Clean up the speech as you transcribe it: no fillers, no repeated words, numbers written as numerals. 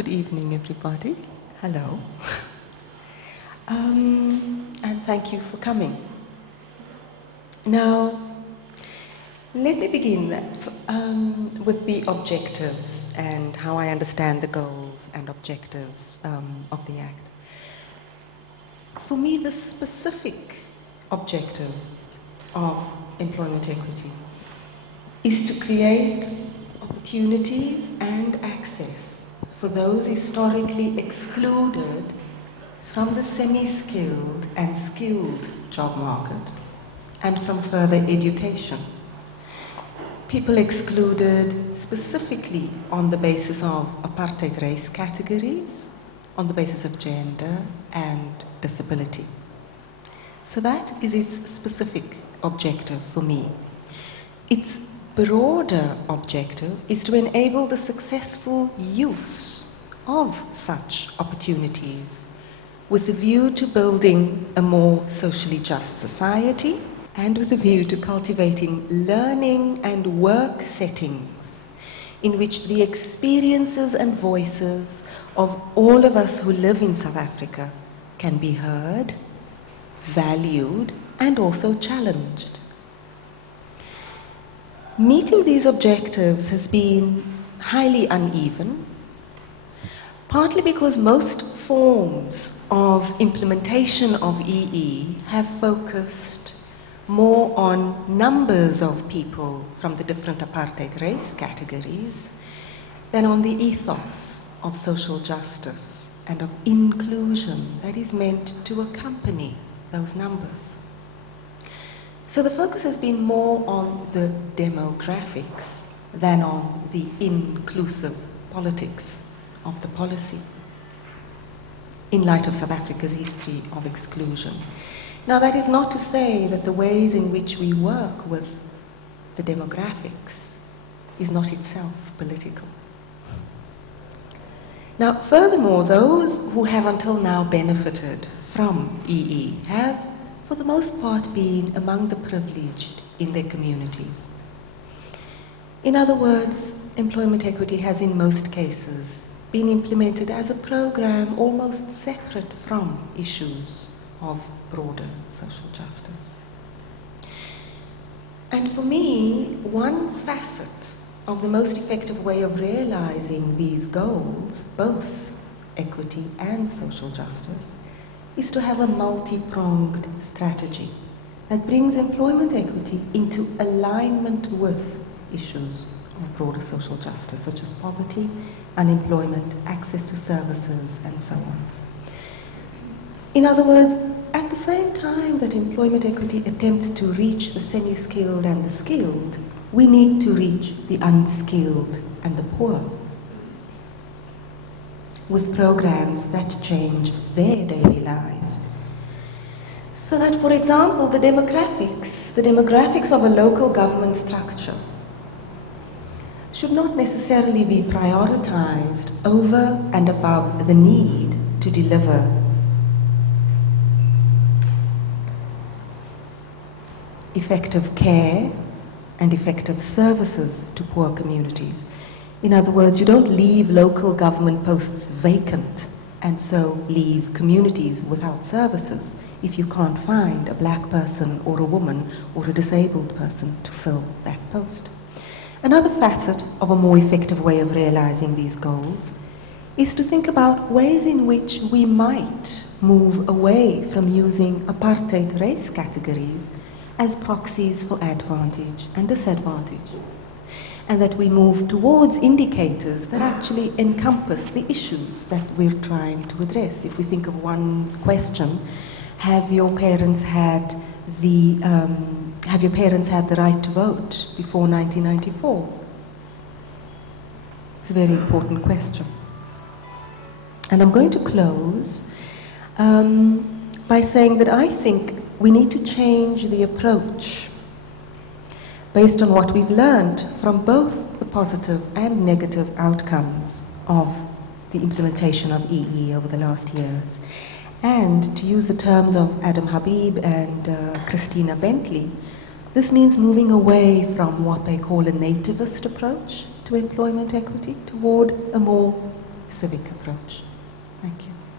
Good evening, everybody. Hello. And thank you for coming. Now, let me begin with the objectives and how I understand the goals and objectives of the Act. For me, the specific objective of employment equity is to create opportunities and access for those historically excluded from the semi-skilled and skilled job market and from further education. People excluded specifically on the basis of apartheid race categories, on the basis of gender and disability. So that is its specific objective for me. Its broader objective is to enable the successful use of such opportunities with a view to building a more socially just society and with a view to cultivating learning and work settings in which the experiences and voices of all of us who live in South Africa can be heard, valued, and also challenged. Meeting these objectives has been highly uneven, partly because most forms of implementation of EE have focused more on numbers of people from the different apartheid race categories than on the ethos of social justice and of inclusion that is meant to accompany those numbers. So the focus has been more on the demographics than on the inclusive politics of the policy in light of South Africa's history of exclusion. Now, that is not to say that the ways in which we work with the demographics is not itself political. Now, furthermore, those who have until now benefited from EE have, for the most part, been among the privileged in their communities. In other words, employment equity has in most cases been implemented as a program almost separate from issues of broader social justice. And for me, one facet of the most effective way of realizing these goals, both equity and social justice, is to have a multi-pronged strategy that brings employment equity into alignment with issues of broader social justice, such as poverty, unemployment, access to services, and so on. In other words, at the same time that employment equity attempts to reach the semi-skilled and the skilled, we need to reach the unskilled and the poor, with programs that change their daily lives. So that, for example, the demographics of a local government structure should not necessarily be prioritized over and above the need to deliver effective care and effective services to poor communities. In other words, you don't leave local government posts vacant and so leave communities without services if you can't find a black person or a woman or a disabled person to fill that post. Another facet of a more effective way of realizing these goals is to think about ways in which we might move away from using apartheid race categories as proxies for advantage and disadvantage, and that we move towards indicators that actually encompass the issues that we're trying to address. If we think of one question, have your parents had the right to vote before 1994? It's a very important question. And I'm going to close by saying that I think we need to change the approach based on what we've learned from both the positive and negative outcomes of the implementation of EE over the last years. And to use the terms of Adam Habib and Christina Bentley, this means moving away from what they call a nativist approach to employment equity toward a more civic approach. Thank you.